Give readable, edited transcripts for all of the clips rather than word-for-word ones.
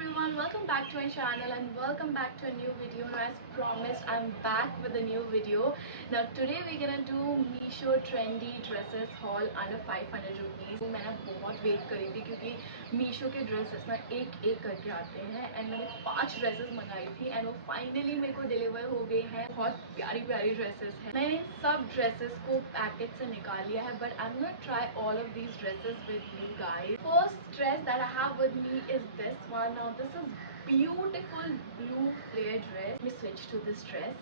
everyone, welcome back to my channel and welcome back to a new video. Now as promised, I'm back with a new video. Now today we're gonna do Meesho trendy dresses haul under 500 rupees. मैंने बहुत wait करी थी क्योंकि Meesho के dresses ना एक एक करके आते हैं एंड मैंने 5 ड्रेसेस मंगाई थी एंड वो फाइनली मेरे को डिलीवर हो गई हैं। बहुत प्यारी प्यारी ड्रेसेस हैं। मैंने इन सब ड्रेसेस को पैकेट से निकाल लिया है but I am gonna try all of these dresses with you guys. First dress that I have with me is this one. Now this is beautiful blue flare dress. Let me switch to this dress.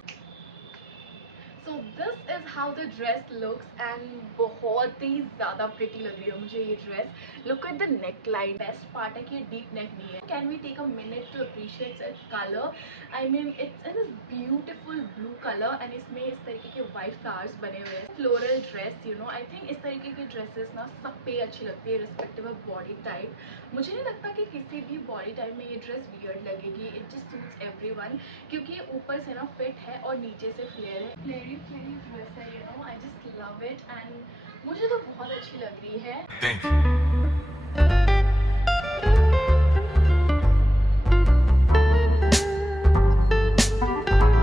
So this is how the dress looks and बहुत ही ज़्यादा pretty लग रही है मुझे ये dress. Look at the neckline. Best part है कि ये deep neck नहीं है. Can we take a minute to appreciate its color? I mean it's in this beautiful blue color and इसमें इस तरीके के white flowers बने हुए हैं. Floral dress, you know. I think इस तरीके की dresses ना सब पे अच्छी लगती है irrespective of body type. मुझे नहीं लगता कि किसी भी body type में ये dress weird लगेगी. It just suits everyone क्योंकि ऊपर से ना fit है और नीचे से flare है. Flare ड्रेस है, you know, I just love it and मुझे तो बहुत अच्छी लग रही है.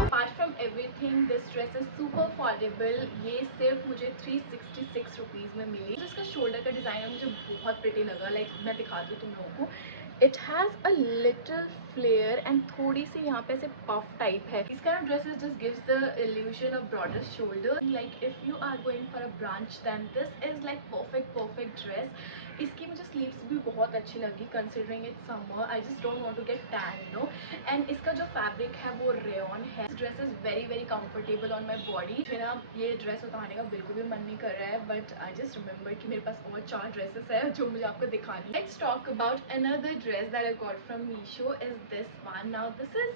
Apart from everything, this dress is super affordable. ये सिर्फ मुझे 366 रुपीज़ में मिली. जिसका शोल्डर का डिज़ाइन है मुझे बहुत प्रिटी लगा. लाइक मैं दिखाती हूँ तुम लोगों को. It has a little flare and थोड़ी सी यहाँ पे ऐसे puff type है. These kind of dresses just gives the illusion of broader shoulder. Like if you are going for a brunch, then this is like perfect dress. इसकी मुझे sleeves भी बहुत अच्छी लगी considering it's summer. I just don't want to get tan, you know. And इसका जो fabric है वो rayon है. This dress is very comfortable on my body. मेरा ये dress उतारने का बिल्कुल भी मन नहीं कर रहा है, but I just remember कि मेरे पास और 4 dresses है जो मुझे आपको दिखानी है. Let's talk about another dress that I got from Meesho is this one. Now this is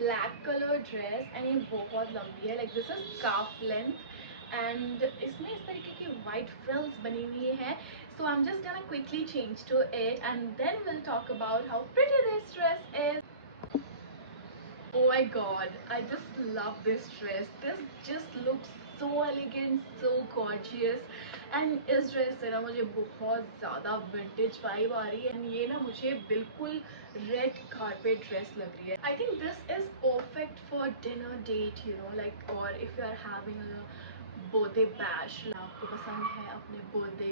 black color dress and ये बहुत लंबी है. Like this is calf length and इसमें इस तरीके की white frills बनी हुई है. So I'm just gonna quickly change to it and then we'll talk about how pretty this dress is. Oh my god, I just love this dress. This just looks so elegant, so gorgeous and इस dress से ना मुझे बहुत ज़्यादा vintage vibe आ रही है and ये ना मुझे बिल्कुल रेड कारपेट ड्रेस लग रही है. I think this is perfect for dinner date, you know, like or if you are having a birthday bash. आपको पसंद है अपने बर्थडे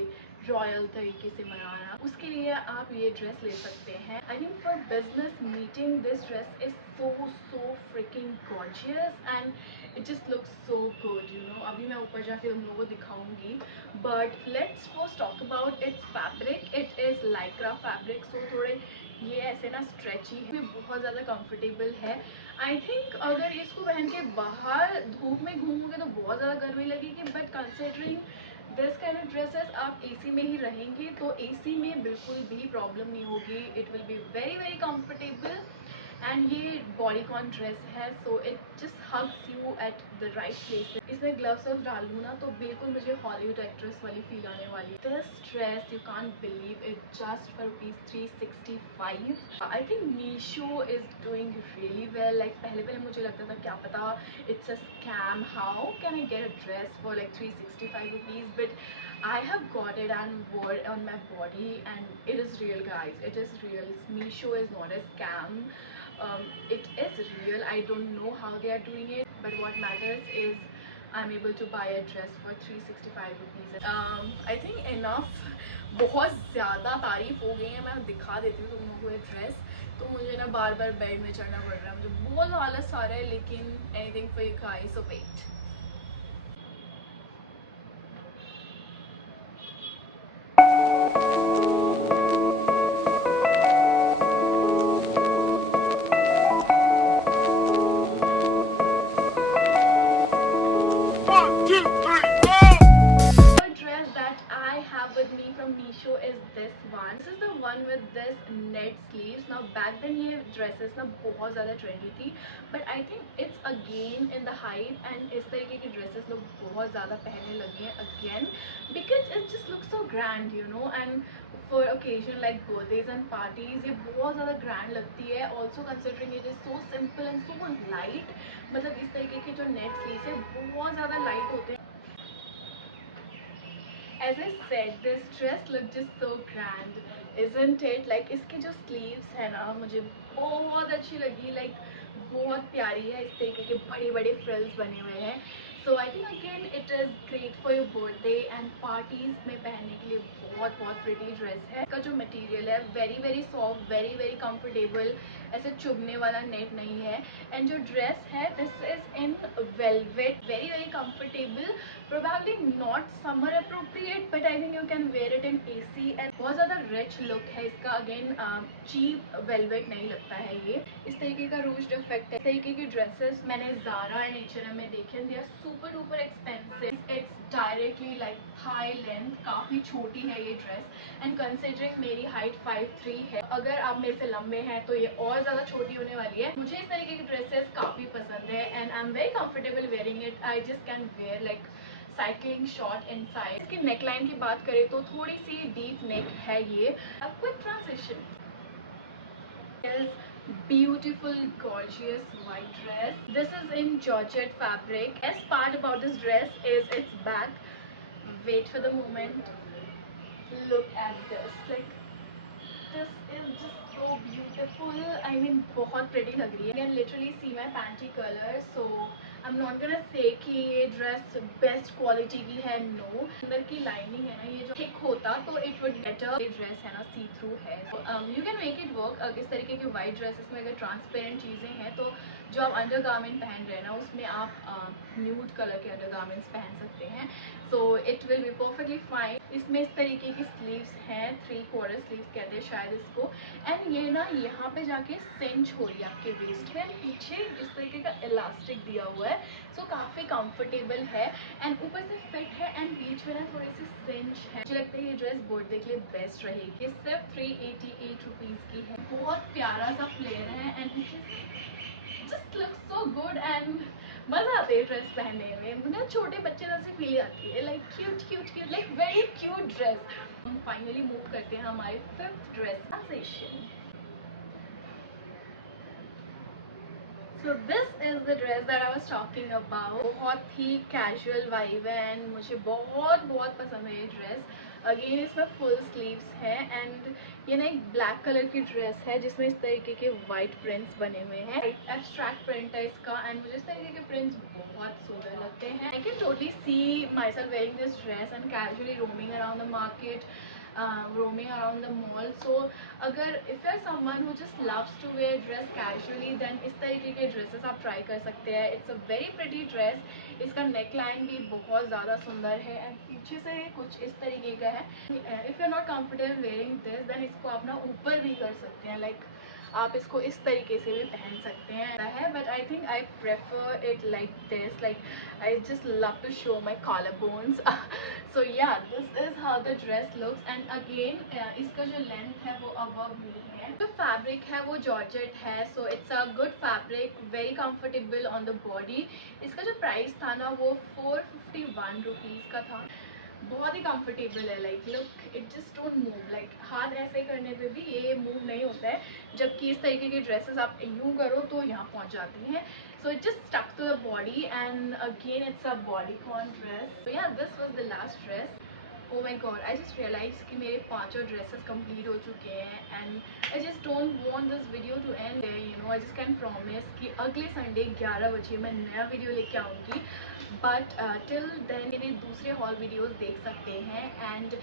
रॉयल तरीके से मनाना, उसके लिए आप ये ड्रेस ले सकते हैं. I think for business meeting this dress is so freaking gorgeous and it just looks so good, you know. अभी मैं ऊपर जाके तुम लोगों को दिखाऊंगी but let's first talk about its fabric. It is lycra fabric, so थोड़े ये ऐसे ना स्ट्रेची है, बहुत ज़्यादा कंफर्टेबल है. आई थिंक अगर इसको पहन के बाहर धूप में घूमोगे तो बहुत ज़्यादा गर्मी लगेगी but considering this kind of dresses आप एसी में ही रहेंगे तो एसी में बिल्कुल भी प्रॉब्लम नहीं होगी. It will be very comfortable and ये बॉडीकॉन ड्रेस है सो it just hugs you at the right place. इसमें ग्लव्स अब डाल लूँ ना तो बिल्कुल मुझे हॉलीवुड एक्ट्रेस वाली फील आने वाली. This dress you can't believe it just for ₹365. I think Meesho is doing really well. Like पहले मुझे लगता था क्या पता it's a scam, how can I get a dress for like ₹365 but I have got it and wore it on my body and it is real guys, it is real. Meesho is not a scam. It is real. I don't know how they are doing it but what matters is I'm able to buy a dress for ₹365. I think enough. बहुत ज़्यादा तारीफ हो गई है. मैं दिखा देती हूँ तुम लोगों को ये ड्रेस. तो मुझे ना बार बेड में चढ़ना पड़ रहा है. मुझे बहुत आलस आ रहा है लेकिन anything for you guys, so wait. Dress that I have with me from Meesho is this one. This is the one with this net sleeves. Now back then ये dresses ना बहुत ज़्यादा trendy थी but I think it's again in the hype and इस तरीके की dresses लोग बहुत ज़्यादा पहनने लगे हैं again because it just looks so grand, you know, and for occasion like birthdays and parties ये बहुत ज़्यादा grand लगती है. Also considering it is so simple and so light, मतलब इस तरीके के जो net sleeves है बहुत ज़्यादा light होते हैं As I said, this dress looked just so grand, isn't it? Like इसकी जो sleeves है ना, मुझे बहुत अच्छी लगी. Like बहुत प्यारी है, इस तरीके के बड़े बड़े frills बने हुए हैं. So I think again it is great for your birthday and parties में पहनने के लिए बहुत बहुत pretty dress है. इसका जो material है very very soft, very very comfortable, ऐसे चुभने वाला नेट नहीं है. And जो dress है, this is in velvet, very very comfortable, probably not summer appropriate, but I think you can wear it in AC. And बहुत ज़्यादा rich look है इसका. Again cheap velvet नहीं लगता है ये. इस तरीके का रूज्ड इफेक्ट है. इस तरीके की ड्रेसेस मैंने Zara and H&M में देखे. They are super duper expensive. It's directly like thigh length, काफ़ी छोटी है ये ड्रेस. एंड कंसिडरिंग मेरी हाइट 5'3" है, अगर आप मेरे से लंबे हैं तो ये और ज़्यादा छोटी होने वाली है. मुझे इस तरीके की ड्रेसेस काफ़ी पसंद है and I am very comfortable wearing it. I just can wear like cycling short inside. इसकी नेकलाइन की बात करें तो थोड़ी सी डीप नेक है ये. Quick transition. Beautiful gorgeous white dress. This is in georgette fabric. Best part about this dress is its back. Wait for the moment. Look at this. Like this is just so beautiful. I mean बहुत pretty लग रही है. You can literally see my panty color. So I'm not gonna say कि ये dress best quality की है. No, अंदर की लाइनिंग है ना, ये जो थिक होता तो इट वुड बेटर. ये ड्रेस है ना सी थ्रू है. You can make it work. इस तरीके की वाइट ड्रेसेस में अगर ट्रांसपेरेंट चीज़ें हैं तो जो आप अंडर गारमेंट पहन रहे हैं ना, उसमें आप न्यूड कलर के अंडर गारमेंट्स पहन सकते हैं. So it will be perfectly fine. इसमें इस तरीके की स्लीव्स हैं, 3/4 स्लीव्स कहते हैं शायद इसको. एंड ये ना यहाँ पे जाके सिंच हो रही है आपके वेस्ट में. पीछे इस तरीके का इलास्टिक दिया हुआ है. सो काफ़ी कंफर्टेबल है एंड ऊपर से फिट है एंड बीच में ना थोड़ी सी सिंच है. मुझे लगता है ये ड्रेस बर्थडे के लिए बेस्ट रहेगी. सिर्फ 388 रुपीज़ की है. बहुत प्यारा सा फ्लेयर है and just look so good and मज़ा आता है ड्रेस पहनने में. मुझे छोटे बच्चे जैसे फील आती है. Like cute cute cute, like very cute dress. हम फाइनली मूव करते हैं हमारी 5th dress transition. So this is the dress that I was talking about. बहुत ही कैजुअल वाइब है एंड मुझे बहुत बहुत पसंद है ये ड्रेस. अगेन इसमें फुल स्लीव्स है एंड ये ना एक ब्लैक कलर की ड्रेस है जिसमें इस तरीके के वाइट प्रिंट्स बने हुए हैं. एब्स्ट्रैक्ट प्रिंट है इसका एंड मुझे इस तरीके के प्रिंट्स बहुत सुंदर लगते हैं. I can totally see myself wearing this dress and casually roaming around the market, roaming around the mall. So अगर if you're someone who just loves to wear dress casually, then इस तरीके के dresses आप try कर सकते हैं. It's a very pretty dress. इसका neck line भी बहुत ज़्यादा सुंदर है एंड पीछे से कुछ इस तरीके का है. If you're not comfortable wearing this, then इसको आप ना ऊपर भी कर सकते हैं. Like आप इसको इस तरीके से भी पहन सकते हैं. But I think I prefer it like this. Like I just love to show my collar bones. So yeah this is how the dress looks. And again इसका जो लेंथ है वो अबव नहीं है. जो फैब्रिक है वो जॉर्जेट है. So it's a good fabric, very comfortable on the body. इसका जो प्राइस था ना वो 451 रुपीज़ का था. बहुत ही कंफर्टेबल है. Like look, it just don't move. Like हाथ ऐसे करने पे भी ये मूव नहीं होता है, जबकि इस तरीके की ड्रेसेस आप यूँ करो तो यहाँ पहुँच जाती हैं. So it just stuck to the body and again it's a bodycon dress. So yeah this was the last dress. Oh my god, I just realise कि मेरे 5 ड्रेसेस कंप्लीट हो चुके हैं and I just don't want this video to end. I just can promise कि अगले Sunday 11 बजे मैं नया वीडियो लेके आऊँगी. बट टिल देन मेरे दूसरे हॉल वीडियोस देख सकते हैं. And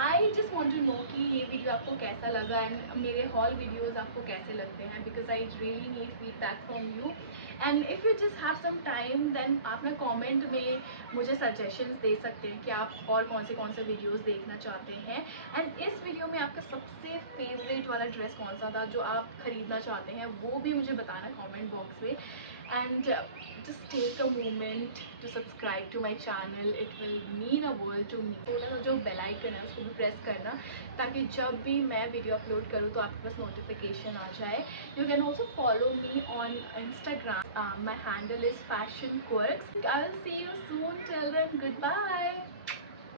I just want to know कि ये वीडियो आपको कैसा लगा एंड मेरे हॉल वीडियोज़ आपको कैसे लगते हैं. Because I really need feedback from you. And if you just have some time then आप ना कॉमेंट में मुझे सजेशंस दे सकते हैं कि आप और कौन से वीडियोस देखना चाहते हैं. एंड इस वीडियो में आपका सबसे फेवरेट वाला ड्रेस कौन सा था जो आप ख़रीदना चाहते हैं, वो भी मुझे बताना कमेंट बॉक्स में. And just take a moment to subscribe to my channel. It will mean a world to me. थोड़ा जो बेल आइकन है उसको भी प्रेस करना ताकि जब भी मैं वीडियो अपलोड करूँ तो आपके पास नोटिफिकेशन आ जाए. You can also follow me on Instagram. My handle is Fashion Quirks. I will see you soon. Till then, goodbye.